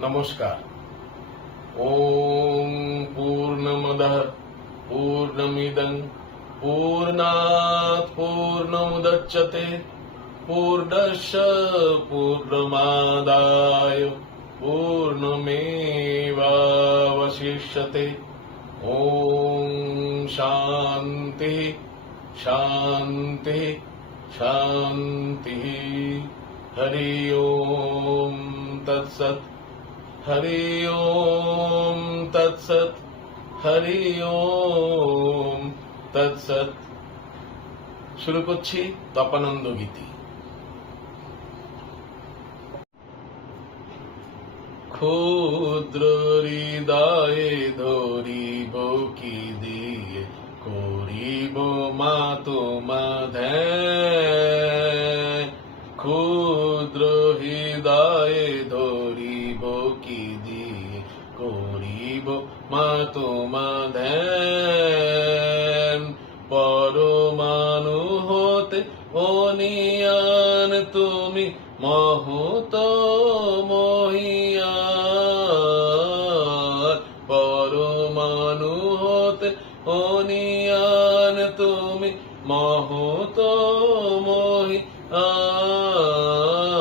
नमस्कार. ओम पूर्णमद पूर्णमिदं पूर्णात् पूर्णमुदच्यते पूर्णश पूर्णमादाय पूर्णमेवावशिष्यते. ॐ शान्तिः शान्तिः शान्तिः। हरि ओम् तत्सत्। হরি ওম তৎসৎ হরি ওম তৎসৎ শুরু করছি তপানন্দ গীতি। ক্ষুদ্র হৃদয়ে ধরিব কি দিয়ে, করিব মা তোমা ধ্যান ক্ষুদ্র হৃদয়ে মা তোমা ধ্যান পরমাণু হতে অনিয়ান তুমি মহত মহিয়ান পরমাণু হতে অনিয়ান তুমি মহত মহিয়ান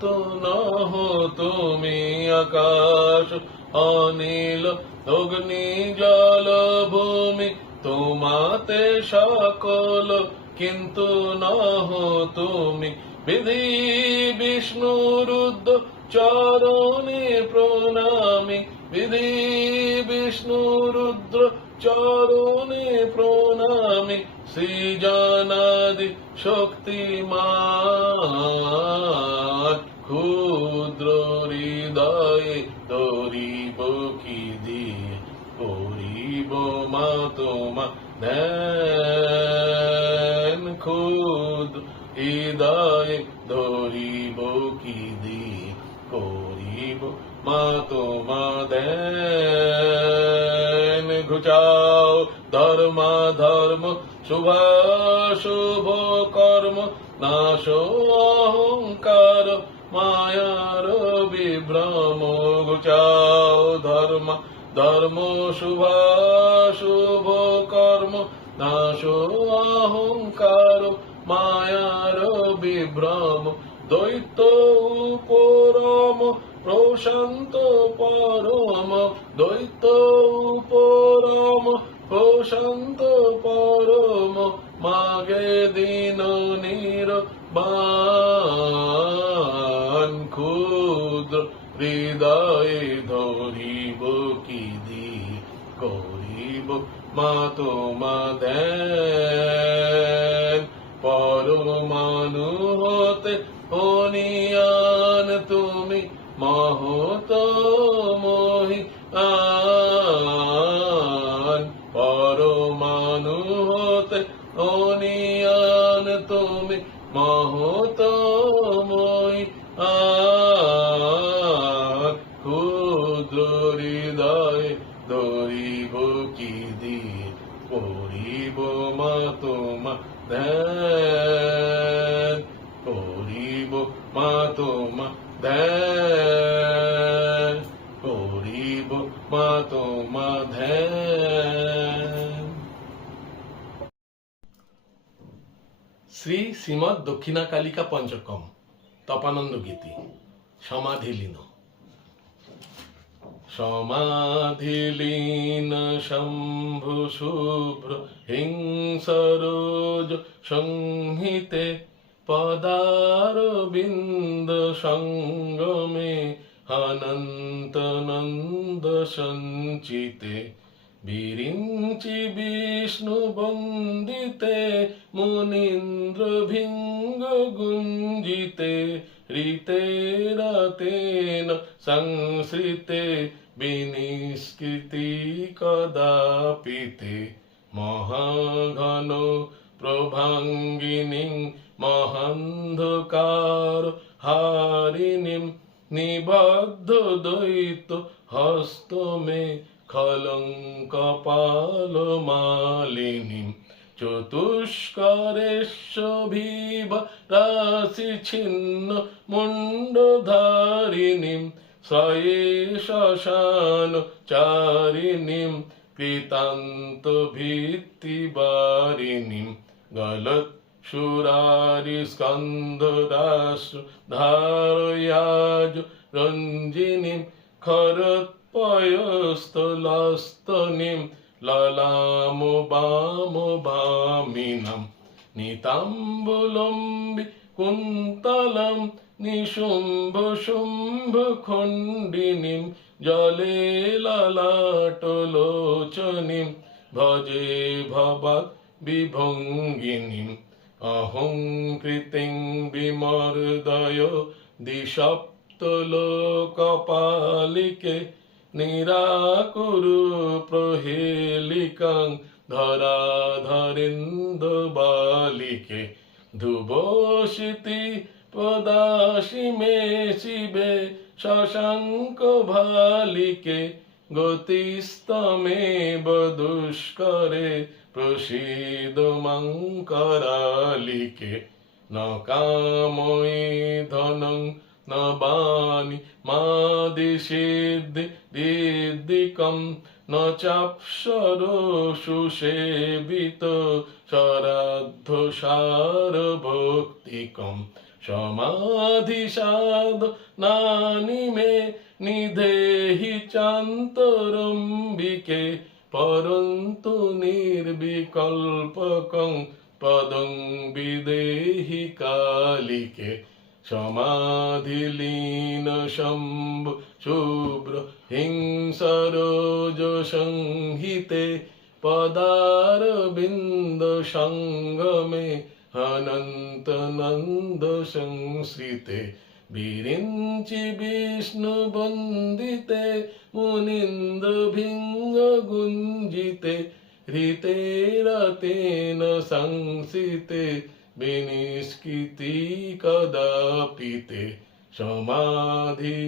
কিন্তু নহ তুমি আকাশ, অনিল, অগ্নি জল ভূমি তোমাতে সকল, কিন্তু নহ তুমি বিধি বিষ্ণু রুদ্র চরণে প্রণামী। বিধি বিষ্ণু রুদ্র চরণে প্রণামী। শ্রী জানাদি শক্তিমান। ক্ষুদ্র হৃদয়ে তরিব কি দিয়ে? করিব মা তোমা ধ্যান ক্ষুদ্র হৃদয়ে ধরিব কি দিয়ে? করিব মা তোমা ধ্যান ঘুচাও ধর্মা, ধর্ম, শুভা, শুভ কর্ম, নাশ, অহংকার। মায়ার বিভ্রম ঘুচাও ধর্ম ধর্ম শুভা, শুভ কর্ম, নাশ অহংকার মায়ার বিভ্রম দৈত্য পরম প্রশান্ত পরম, দৈত্য পরম প্রশান্ত পরম মাগে দিন নির বান ক্ষুদ্র হৃদয়ে ধরিব কি দি? করিব, মা তোমা দেন। পরমাণু হতে অনিয়ান তুমি মহত মহি আন। পরমাণু হতে অনিয়ান তুমি মহত মহি ক্ষুদ্র হৃদয় দরিব কি দিয়ে তোমা তোমা তোমা শ্রী শ্রীমৎ দক্ষিণা কালিকা পঞ্চকম। তপানন্দ গীতি সমাধিলীন সমাধিলীন শম্ভু শুভ্র হিংসরোজ সংহিতে পদারবিন্দ সঙ্গমে অনন্তনন্দ সঞ্চিতে বিরিঞ্চি বিষ্ণু বন্দিতে মুনীন্দ্র ভিঙ্গ গুঞ্জিতে ঋতে রাতেন সংসৃতে বিনিষ্কৃতি কদাপিতে মহাঘন প্রভাঙ্গিনী মহান্ধকার হারিণীম নিবদ্ধ দ্বৈত হস্ত মে খলঙ্ক চতুষ্করেশ ভিব রাশি ছিন্ন মুন্ডধারিণীম সয়ে শ্মশান চারিণীম কৃতান্ত ভিত্তিবারিণীম গলত সুরারি স্কন্ধ রাষ্ট্র ধারয়াজ রঞ্জিনীম খরৎপয়স্থলস্তনিম ললাম বাম বামিনম নিতাম্বুলম্বি কুন্তলম নিশুম্ভ শুম্ভ খণ্ডিনীম জলে ললাটলোচনীম, ভজে ভবাৎ বিভঙ্গিনীম অহং কৃতিং বিমর্দয় দ্বিসপ্তলোকপালিকে নিরাকুরু প্রহেলিকাং ধরাধরিন্দ বালিকে ধুবশিতি পদাসি মে শিবে শশাঙ্ক ভালিকে গতিস্তমে দুষ্করে প্রসীদ মঙ্করালিকে ন কাময়ি ধনং ন বাণী মাদি সিদ্ধি ঋদ্ধিকম ন চাপসর সুসেবিত সরাদ্ধ সার ভক্তিকম সমাধি সাধ নানি মে নিধেহি চান্তরম্বিকে পরন্তু নির্বিকল্পকং পদং বিদেহি কালিকে। সমাধিলীন শম্ভু শুভ্র হিংসরোজ সংহিতে পদার বিন্দ সঙ্গমে অনন্ত নন্দ সংশ্রিতে বিরিঞ্চি বিষ্ণু বন্দিতে মুনীন্দ্র ভিঙ্গ গুঞ্জিতে হৃতে রতেন সংসিতে বিনিষ্কৃতি কদাপিতে সমাধি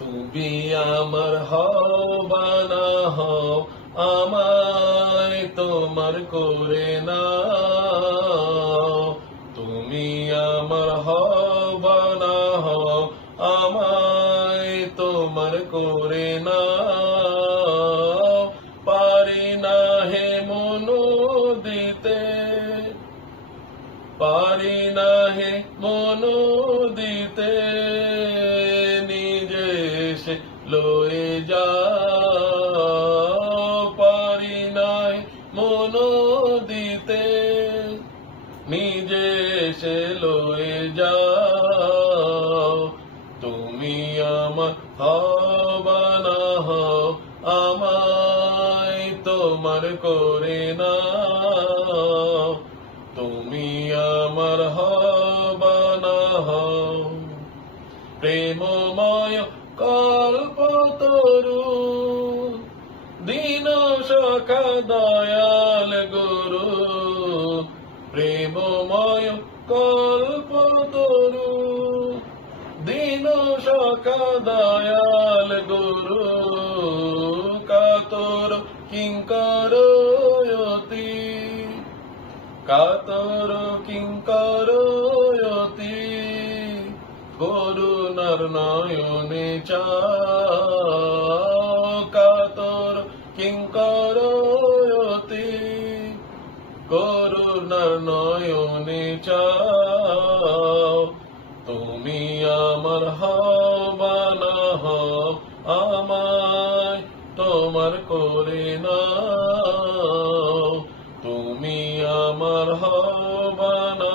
তুমি আমার হবানা হও আমায় তোমার করে না তুমি আমার হবানা হও আমায় তোমার করে না পারি না হে মনো দিতে, নিজে সে লয়ে যা পারি নাই মনো দিতে, নিজে সে লয়ে যাও। তুমি আমার হও, আমায় তোমার করে না তুমি আমার হবানা হও প্রেমময় কল্পতরু দিন সখা দয়াল গুরু। প্রেমময় কল্পতরু দিন সখা দয়াল গুরু। কাতর কিঙ্করয়তি কাতর কিঙ্করয়তি করুণার নয়নে চা কাতর কিঙ্করয়তি করুণার নয়নে চাও। তুমি আমার হবানা হও আমায়, তোমার করে না আমার হবানা।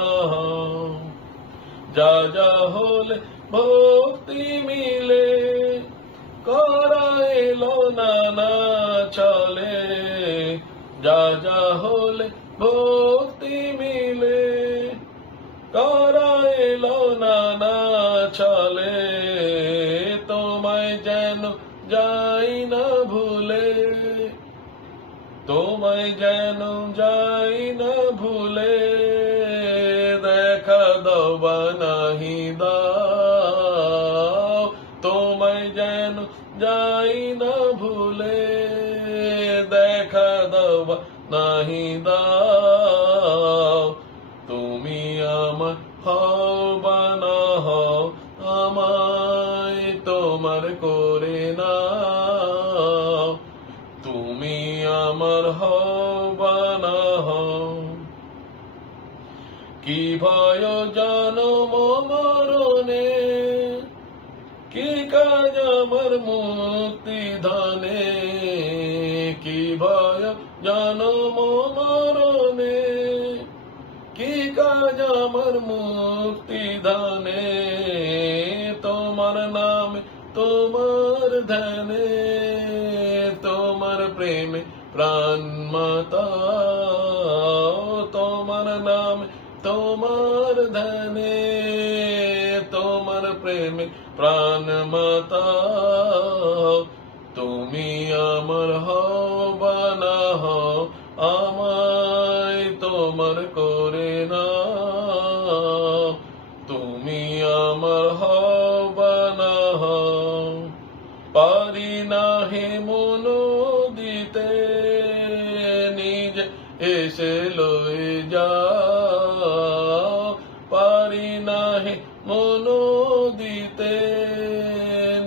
যা যা হলে ভক্তি মিলে করা এলো না না চলে। যা যা হলে ভক্তি মিলে করা এলো না না চলে। তোমায় যেন যাই তোমায় যেন যাই না ভুলে? দেখা দাও বা নাহি তোমায় যেন যাই না ভুলে, দেখা দাও বা নাহি দাও। তুমি আমার হও বা না হও, আমায় তোমার করে না হও কি ভয় জনম মরণে? কি কাজ আমার মুক্তি ধনে? কি ভয় জনম মরণে? কি কাজ আমার মুক্তি ধনে? তোমার নামে, তোমার ধ্যানে, তোমার প্রেমে প্রাণ মাতা তোমার নাম, তোমার ধনে, তোমার প্রেমে প্রাণ মাতা তুমি আমার হও বা না হও, আমায় তোমার করে না তুমি আমার হও বা না হও, পারি না হে মন এসে লয়ে যাও, পারি না হে মন দিতে।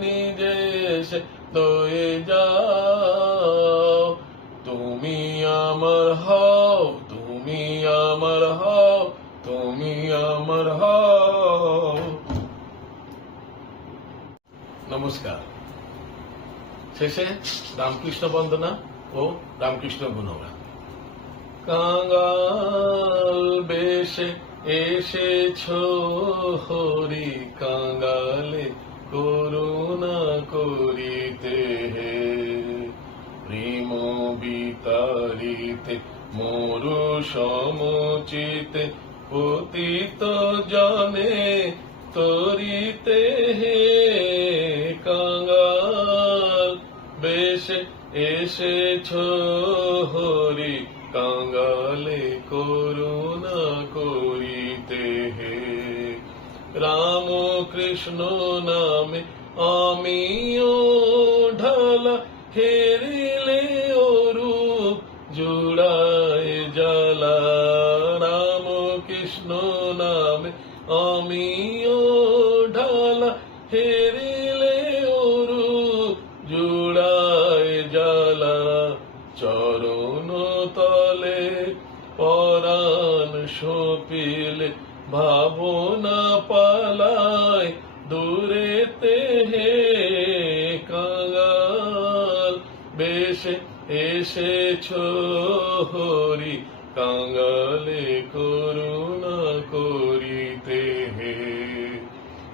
নিজে এসে লয়ে যাও, তুমি আমার হও, তুমি আমার হও, তুমি আমার হও। নমস্কার। শেষে রামকৃষ্ণ বন্দনা ও রামকৃষ্ণ গুণগান। কাঙ্গাল বেশে এসেছ হরি কাঙ্গালে, করুণা করিতে হে। প্রেম বিতারিতে মরু সমচিতে, পতিত জনে তরিতে হে। কাঙ্গাল বেশে এসেছ হরি কাঙ্গালে করুণা করিতে হে রাম কৃষ্ণ নামে আমিও ঢালা হেরিলে ভাবনা পালায় দূরেতে হে কাঙ্গাল বেশে এসেছ হরি কাঙ্গালে করুণা করিতে হে।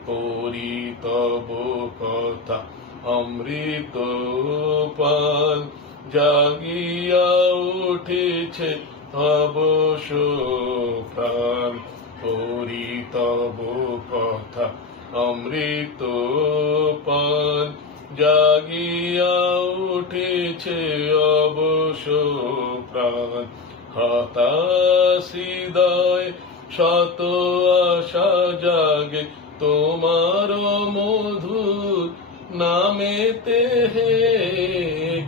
করি তব কথা, অমৃত পান জাগিয়া উঠেছে, তব প্রাণ করি তব কথা অমৃত পান জাগিয়া উঠেছে অবশ প্রাণ হতাশিদয় শত আশা জাগে, তোমার মধুর নামেতে হে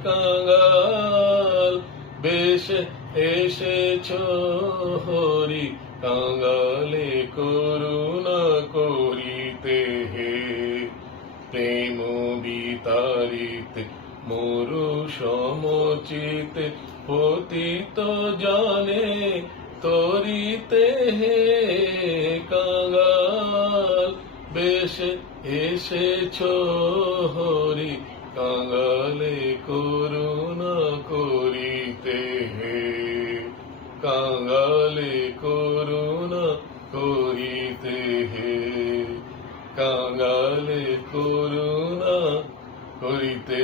কাঙ্গাল বেশ এসেছ হরি কাঙ্গালে করুণা করিতে হে, প্রেম বিতারিতে মরু সমচিতে, পতিত জানে তরিতে হে কাঙ্গাল বেশ এসেছ হরি কাঙ্গালে করুণা করিতে হে কাঙ্গালে করুণা করিতে হে। কাঙ্গালে করুণা করিতে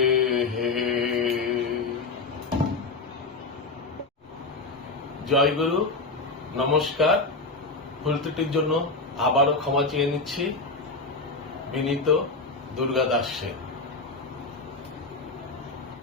হে। জয় গুরু, নমস্কার। ভুল ত্রুটির জন্য আবারও ক্ষমা চেয়ে নিচ্ছি। বিনীত দুর্গা দাস সেন